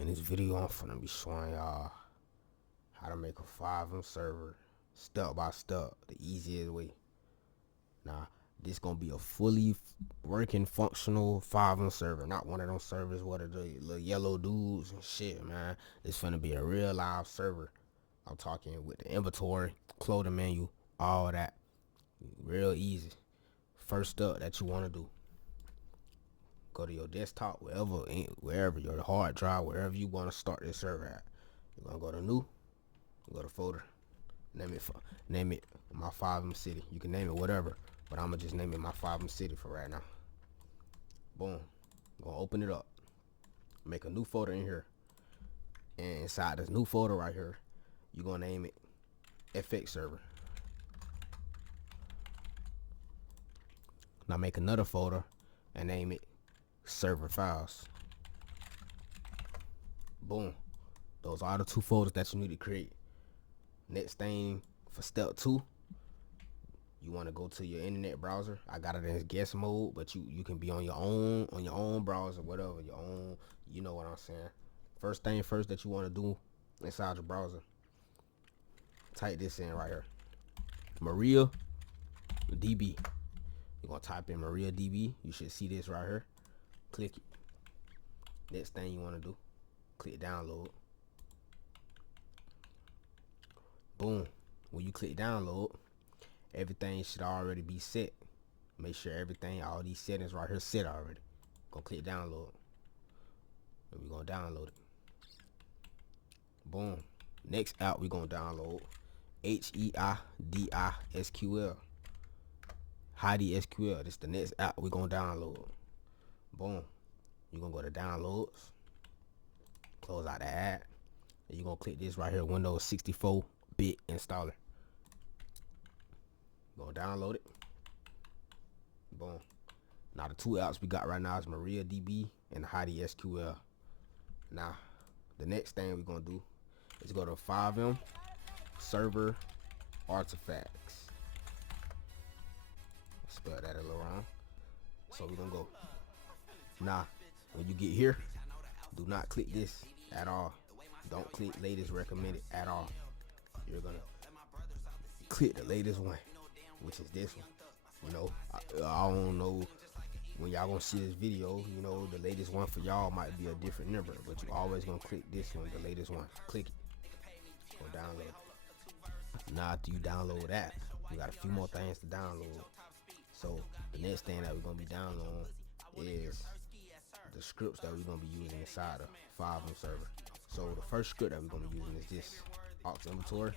In this video, I'm finna be showing y'all how to make a FiveM server step by step, the easiest way. Now, this gonna be a fully working, functional FiveM server, not one of those servers what are the little yellow dudes and shit, man. This finna be a real live server. I'm talking with the inventory, clothing menu, all that. Real easy. First up that you wanna do, go to your desktop, wherever your hard drive, wherever you wanna start this server at. You're gonna go to new, go to folder, name it my FiveM city. You can name it whatever, but I'ma just name it my FiveM city for right now. Boom. Gonna open it up. Make a new folder in here. And inside this new folder right here, you're gonna name it FX server. Now make another folder and name it server files. Boom. Those are the two folders that you need to create. Next thing for step 2, you want to go to your internet browser. I got it in guest mode, but you can be on your own browser, whatever, your own, you know what I'm saying. First thing first that you want to do inside your browser, type this in right here, Maria DB. You're gonna type in Maria DB. You should see this right here. Click it. Next thing you want to do, click download. Boom. When you click download, everything should already be set. Make sure everything, all these settings right here set already. Go click download. And we're gonna download it. Boom. Next app we're gonna download, HEIDISQL. Heidi SQL. This is the next app we're gonna download. Boom. You're gonna go to downloads, close out the ad, and you're gonna click this right here, Windows 64-bit installer. Gonna download it. Boom. Now the two apps we got right now is MariaDB and Heidi SQL. Now the next thing we're gonna do is go to FiveM server artifacts. Spell that a little wrong. So we're gonna go. Now when you get here, do not click this at all. Don't click latest recommended at all. You're gonna click the latest one, which is this one. You know, I don't know when y'all gonna see this video, you know, the latest one for y'all might be a different number, but you always gonna click this one, the latest one. Click it. Go download. Now after you download that, we got a few more things to download. So the next thing that we're gonna be downloading is the scripts that we're gonna be using inside the FiveM server. So the first script that we're gonna be using is this aux inventory.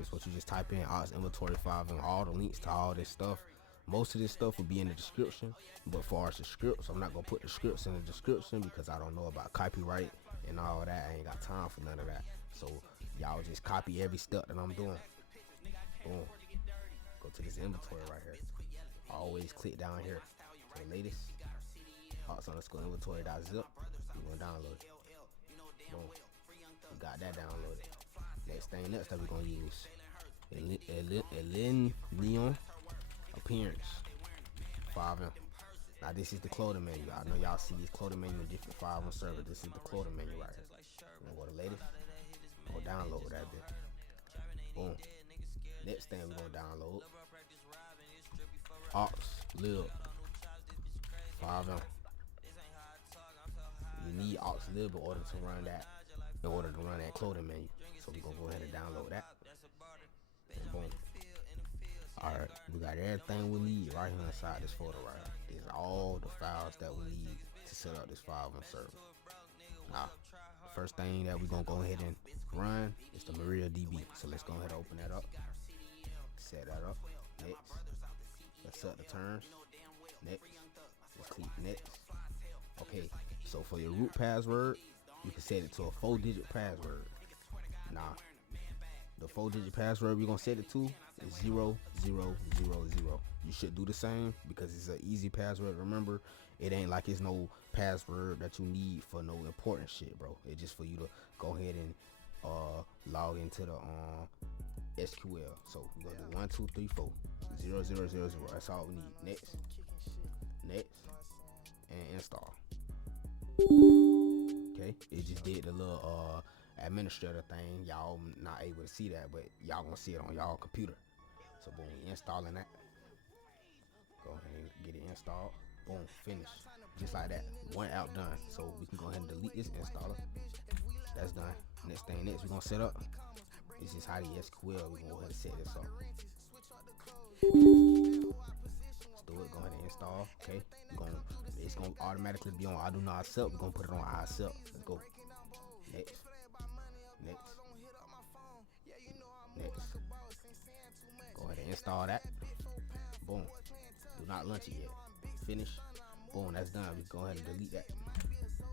It's what you just type in, aux inventory FiveM. All the links to all this stuff. Most of this stuff will be in the description, but for the scripts, I'm not gonna put the scripts in the description because I don't know about copyright and all that. I ain't got time for none of that. So y'all just copy every step that I'm doing. Boom. Go to this inventory right here. Always click down here to the latest. aux_inventory.zip. We're gonna download it. Boom. We got that downloaded. Next that we're gonna use, Leon appearance FiveM. Now this is the clothing menu. I know y'all see these clothing menu in different FiveM servers. This is the clothing menu right here. We're gonna go to latest. Go download that bit. Boom. Next thing we're gonna download, aux_lib FiveM. You need aux_lib in order to run that, clothing menu. So we're gonna go ahead and download that. And boom. Alright, we got everything we need right here inside this folder right here. These are all the files that we need to set up this FiveM server. Now, first thing that we're gonna go ahead and run is the MariaDB. So let's go ahead and open that up. Set that up. Next. Let's set the terms. Next. Let's click next. Okay, so for your root password, you can set it to a 4-digit password. Now, the 4-digit password we're gonna set it to is 0000. You should do the same because it's an easy password. Remember, it ain't like it's no password that you need for no important shit, bro. It's just for you to go ahead and log into the SQL. So we're gonna do 1 2 3 4 0000. That's all we need. Next, and install. Okay, It just did the little administrator thing. Y'all not able to see that, but y'all gonna see it on y'all computer. So boom, we installing that. Go ahead and get it installed. Boom, finish. Just like that. One app done. So we can go ahead and delete this installer. That's done. Next thing next, we're gonna set up. This is how the SQL. We're gonna go ahead and set this up. Let's do it. Go ahead and install. Okay. It's gonna automatically be on I do not accept. We're gonna put it on I accept. Let's go. Next. Next. Next. Go ahead and install that. Boom. Do not launch it yet. Finish. Boom, that's done. We go ahead and delete that.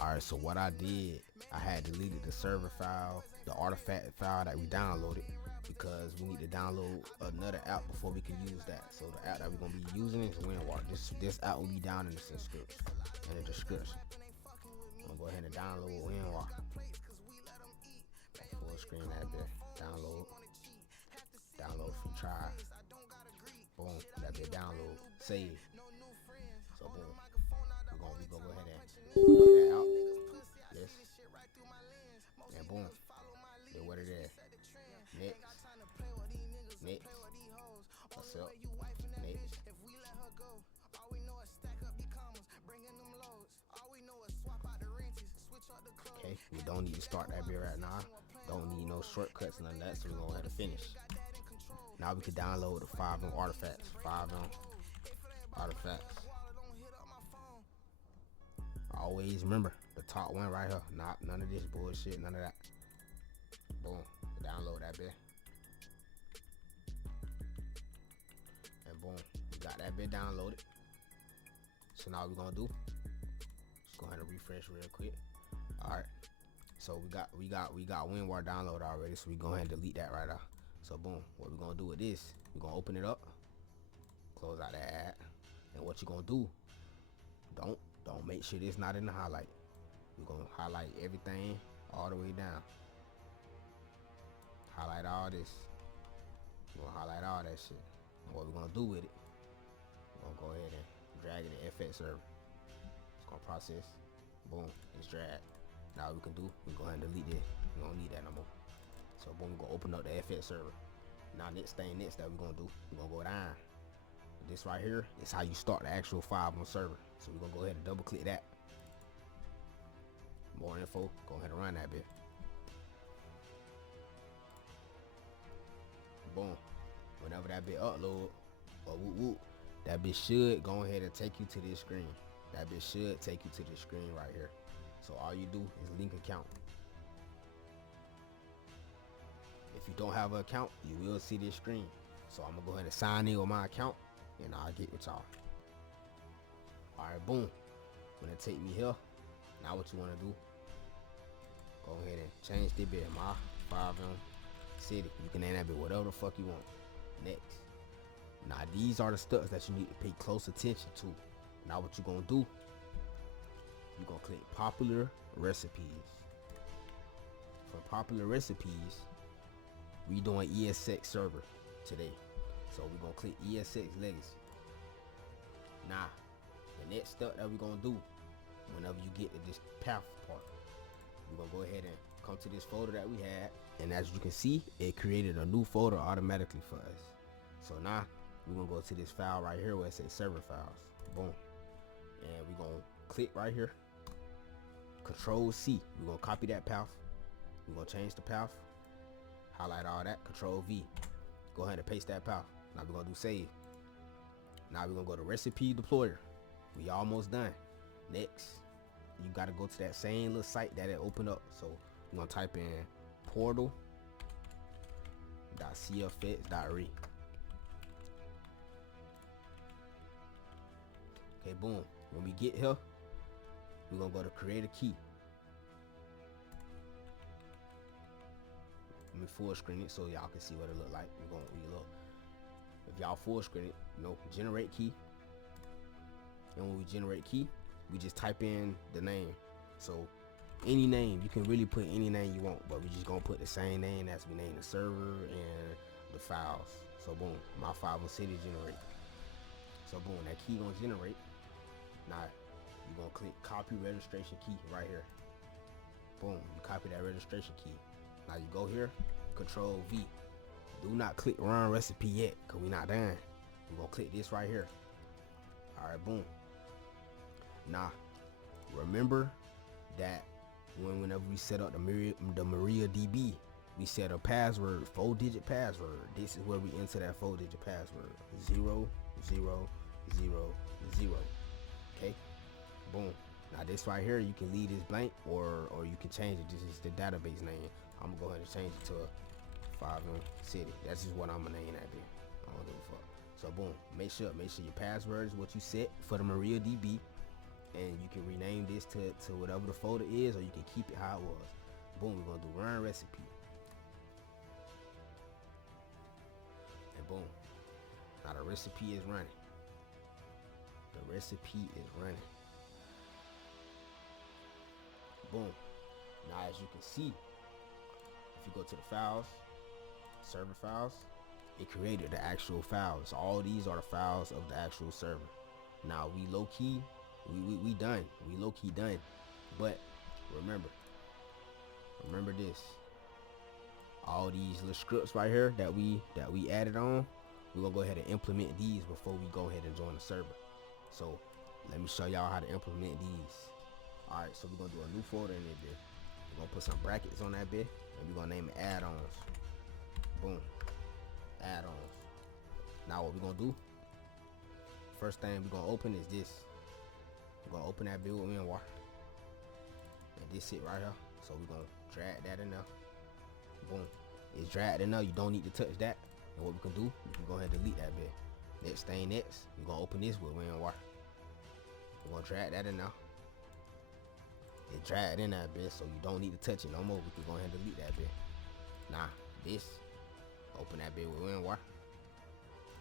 Alright, so what I did, I had deleted the server file, the artifact file that we downloaded, because we need to download another app before we can use that. So the app that we're gonna be using is WinWar. This app will be down in the description. I'm gonna go ahead and download WinWar. Full screen that bit. Download free try. Boom, that bit download. Save. So boom. We gonna go ahead and open up that out. Yes. And boom. Then what it is. Next. Next. Accept. Next. Okay, we don't need to start that bit right now. Don't need no shortcuts, none of that, so we're gonna go ahead and finish. Now we can download the FiveM artifacts. FiveM artifacts. Always remember the top one right here. None of this bullshit, none of that. Boom. Download that bit. And boom. We got that bit downloaded. So now we're gonna do. Just go ahead and refresh real quick. Alright. So we got WinWar download already. So we go ahead and delete that right now. So boom. What we're gonna do with this, we're gonna open it up. Close out that ad. And what you're gonna do, don't make sure this not in the highlight. We're gonna highlight everything all the way down. Highlight all this. We're gonna highlight all that shit. And what we're gonna do with it, we're gonna go ahead and drag it to FX server. It's gonna process. Boom, it's dragged. Now what we can do, we go ahead and delete it. We don't need that no more. So boom, we're gonna open up the FX server. Now next that we're gonna do, we're gonna go down. This right here is how you start the actual FiveM server. So we're gonna go ahead and double click that. More info, go ahead and run that bit. Boom. Whenever that bit upload, or whoop whoop, that bit should go ahead and take you to this screen. That bit should take you to this screen right here. So all you do is link account. If you don't have an account, you will see this screen. So I'm gonna go ahead and sign in with my account, and I'll get with y'all. Alright, boom. When it take me here, now what you wanna do, go ahead and change this bit, my FiveM city. You can name that bit whatever the fuck you want. Next. Now these are the stuff that you need to pay close attention to. Now what you gonna do, you're gonna click popular recipes. For popular recipes, we doing ESX server today. So we're gonna click ESX legacy. Now, the next step that we're gonna do, whenever you get to this path part, we're gonna go ahead and come to this folder that we had, and as you can see, it created a new folder automatically for us. So now we're gonna go to this file right here where it says server files. Boom. And we're gonna click right here, Control C. We're gonna copy that path. We're gonna change the path, highlight all that, Control V. Go ahead and paste that path. Now we're gonna do save. Now we're gonna go to recipe deployer. We almost done. Next, you gotta go to that same little site that it opened up. So we're gonna type in portal.cfx.re. Okay, boom. When we get here, we're gonna go to create a key. Let me full screen it so y'all can see what it look like. If y'all full screen it, generate key. And when we generate key, we just type in the name. So any name, you can really put any name you want, but we just gonna put the same name as we name the server and the files. So boom, my FiveM city generate. So boom, that key gonna generate. Now you're gonna click copy registration key right here. Boom, you copy that registration key. Now you go here, Control V. Do not click run recipe yet, cause we not done. We're gonna click this right here. Alright, boom. Now, remember that whenever we set up the MariaDB, we set a password, 4-digit password. This is where we enter that 4-digit password. 0, 0, 0, 0. Okay? Boom. Now this right here, you can leave this blank or you can change it. This is the database name. I'm gonna go ahead and change it to FiveM City. That's just what I'm gonna name that bit. I don't give a fuck. So boom, make sure your password is what you set for the MariaDB, and you can rename this to whatever the folder is, or you can keep it how it was. Boom, we're gonna do run recipe. And boom. Now the recipe is running. The recipe is running. Boom. Now as you can see, if you go to the files, server files, it created the actual files. All these are the files of the actual server. Now we low key, we done. We low key done. But remember this. All these little scripts right here that we added on, we're gonna go ahead and implement these before we go ahead and join the server. So let me show y'all how to implement these. Alright, so we're gonna do a new folder in there, bit. We're gonna put some brackets on that bit, and we're gonna name it add-ons. Boom. Add-ons. Now what we're gonna do, first thing we're gonna open is this. We're gonna open that bit with WinRAR. And this it right here. So we're gonna drag that in there. Boom. It's dragged in there. You don't need to touch that. And what we can do, we can go ahead and delete that bit. Next thing next, we're gonna open this with WinRAR. We're gonna drag that in there. It dragged in that bit, so you don't need to touch it no more. We can go ahead and delete that bit. Nah, this. Open that bit with WinRAR.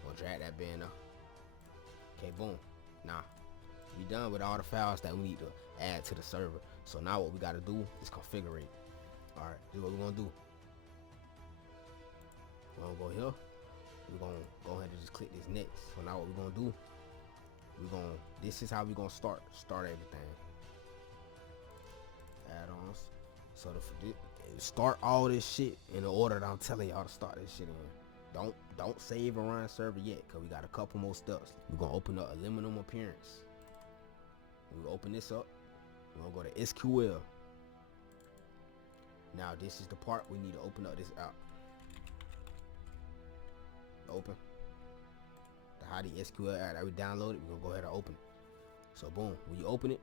Gonna drag that bit in there. Okay, boom. Now, we done with all the files that we need to add to the server. So now what we gotta do is configure it. Alright, this is what we're gonna do. We're gonna go here. We're gonna go ahead and just click this next. So now what we're gonna do, this is how we're gonna start everything. Add-ons. So start all this shit in the order that I'm telling y'all to start this shit in. Don't save and run server yet, cause we got a couple more steps. We're gonna open up aluminum appearance. We open this up. We're gonna go to SQL. Now this is the part we need to open up this app. Open. The Hottie SQL app that we downloaded, we're gonna go ahead and open it. So boom, when you open it,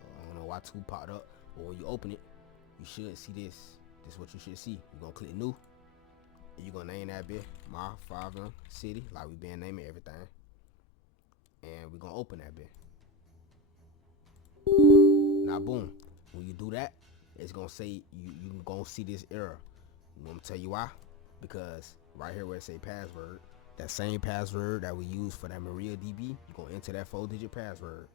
I don't know why 2 popped up, but when you open it, you should see this. This is what you should see. You're gonna click new, and you're gonna name that bit my FiveM City, like we been naming everything. And we're gonna open that bit. Now boom, when you do that, it's gonna say you gonna see this error. I'm gonna tell you why. Because right here where it say password, that same password that we use for that MariaDB, you're gonna enter that 4-digit password.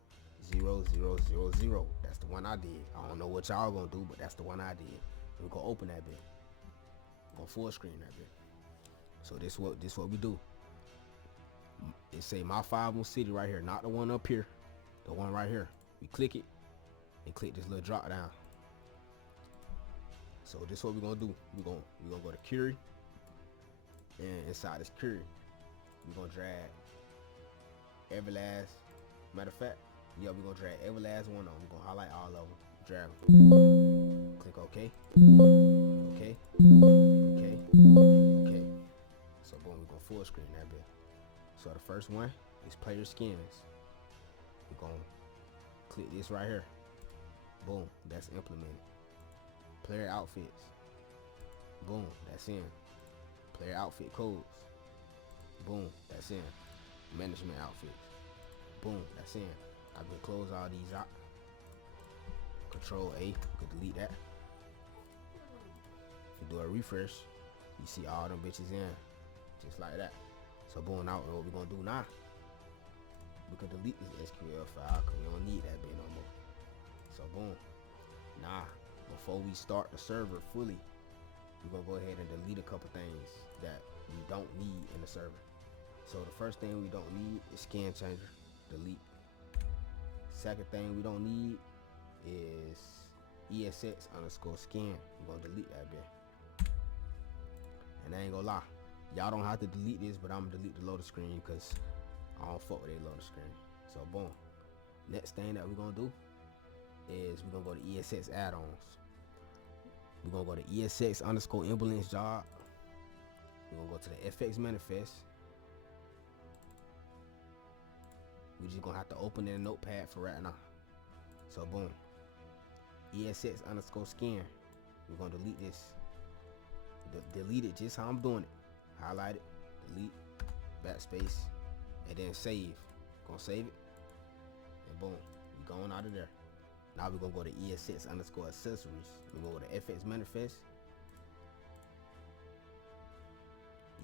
0, 0, 0, 0. That's the one I did. I don't know what y'all gonna do, but that's the one I did. We're gonna open that bit. We're gonna full screen that bit. So this what we do. It say my FiveM City right here, not the one up here. The one right here. We click it and click this little drop down. So this is what we're gonna do. We're gonna go to query, and inside this query, we're gonna drag every last. Matter of fact, yeah, we're gonna drag every last one on. We're gonna highlight all of them. Drag them. Click OK. Okay. Okay. Okay. So boom, we're gonna full screen that bit. So the first one is player skins. We're gonna click this right here. Boom, that's implemented. Player outfits. Boom, that's in. Player outfit codes. Boom, that's in. Management outfits. Boom, that's in. I can close all these out. Control A, you can delete that. If you do a refresh, you see all them bitches in, just like that. So boom, now what we're gonna do now, we can delete this SQL file because we don't need that bit no more. So boom, now before we start the server fully, we're gonna go ahead and delete a couple things that we don't need in the server. So the first thing we don't need is skin changer. Delete. Second thing we don't need is ESX_scan. We're gonna delete that bit. And I ain't gonna lie, y'all don't have to delete this, but I'm gonna delete the loader screen because I don't fuck with a loader screen. So boom. Next thing that we're gonna do is we're gonna go to ESX add-ons. We're gonna go to ESX_emblems job. We're gonna go to the FX manifest. We're just gonna have to open in a notepad for right now. So boom. ESX_scan. We're gonna delete this. Delete it just how I'm doing it. Highlight it, delete, backspace, and then save. Gonna save it, and boom, we going out of there. Now we're gonna go to ESX_accessories. We're gonna go to FX manifest,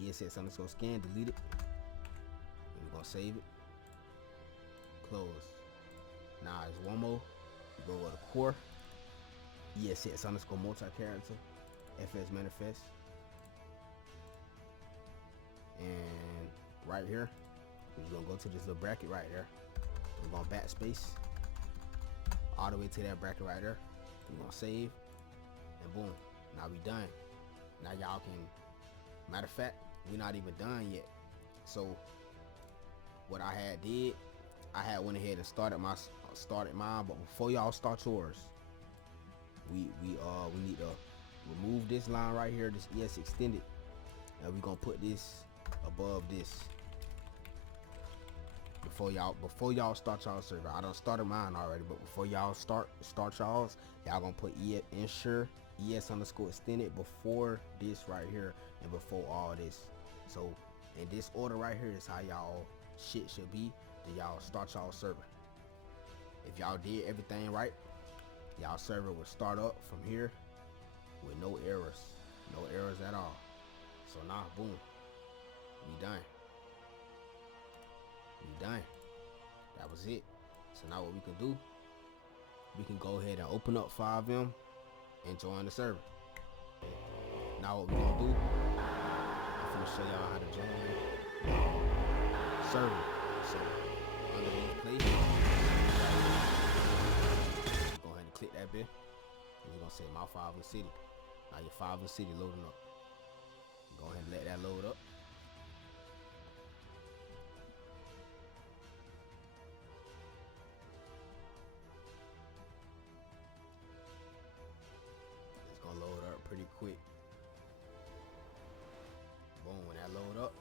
ESX_scan, delete it, and we're gonna save it, close. Now there's one more. We're gonna go to core, ESX_multi-character, FX manifest, and right here we're gonna go to this little bracket right there. We're gonna backspace all the way to that bracket right there. We're gonna save, and boom, now we done. Now y'all can, matter of fact, we're not even done yet. So what I had went ahead and started mine, but before y'all start yours, we need to remove this line right here, this ES extended, and we're gonna put this above this before y'all start y'all server. I done started mine already, but before y'all start y'all's, y'all gonna put ensure ES_extended before this right here and before all this. So in this order right here is how y'all shit should be to y'all start y'all server. If y'all did everything right, y'all server will start up from here with no errors at all. So now boom, we done. That was it. So now what we can do, we can go ahead and open up FiveM and join the server. Now what we're gonna do, I'm gonna show y'all how to join the server. So underneath place, go ahead and click that bit, and you're gonna say my FiveM city. Now your FiveM city loading up. Go ahead and let that load up. It's gonna load up pretty quick. Boom, when that load up,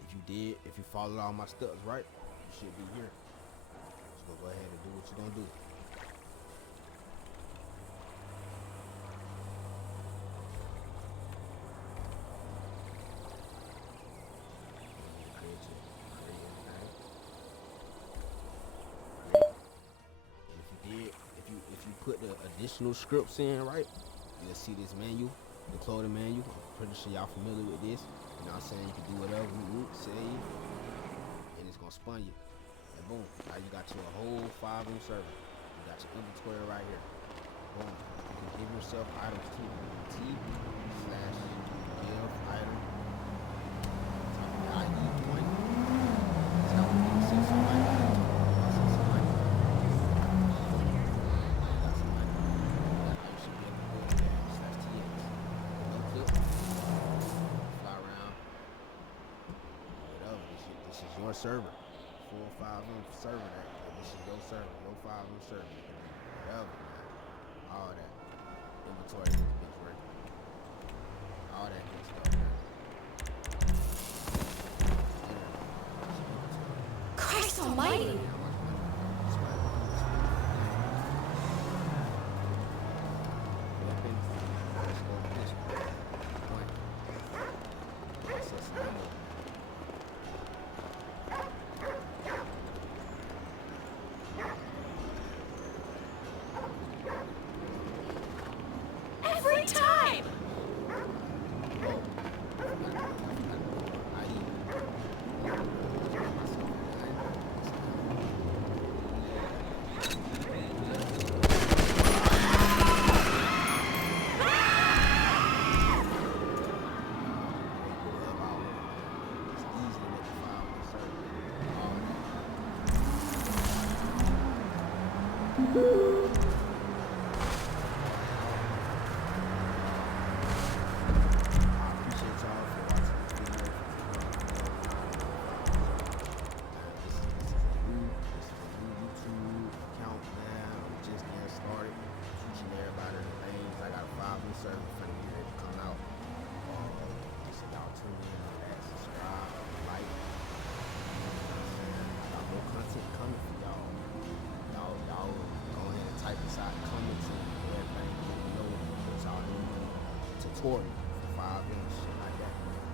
if you followed all my steps right, you should be here. So go ahead and do what you're gonna do. If you put the additional scripts in right, you'll see this menu, the clothing menu. I'm pretty sure y'all familiar with this. You know what I'm saying? You can do whatever, save, and it's gonna spun you. And boom, now you got your whole FiveM server. You got your inventory right here. Boom. You can give yourself items too. T/give item. Type of ID point. That's how we can send somebody. Your server, full FiveM server. This is your server, your FiveM server. Whatever, man. All that inventory, this bitch working. All that good stuff. Christ Almighty! recording.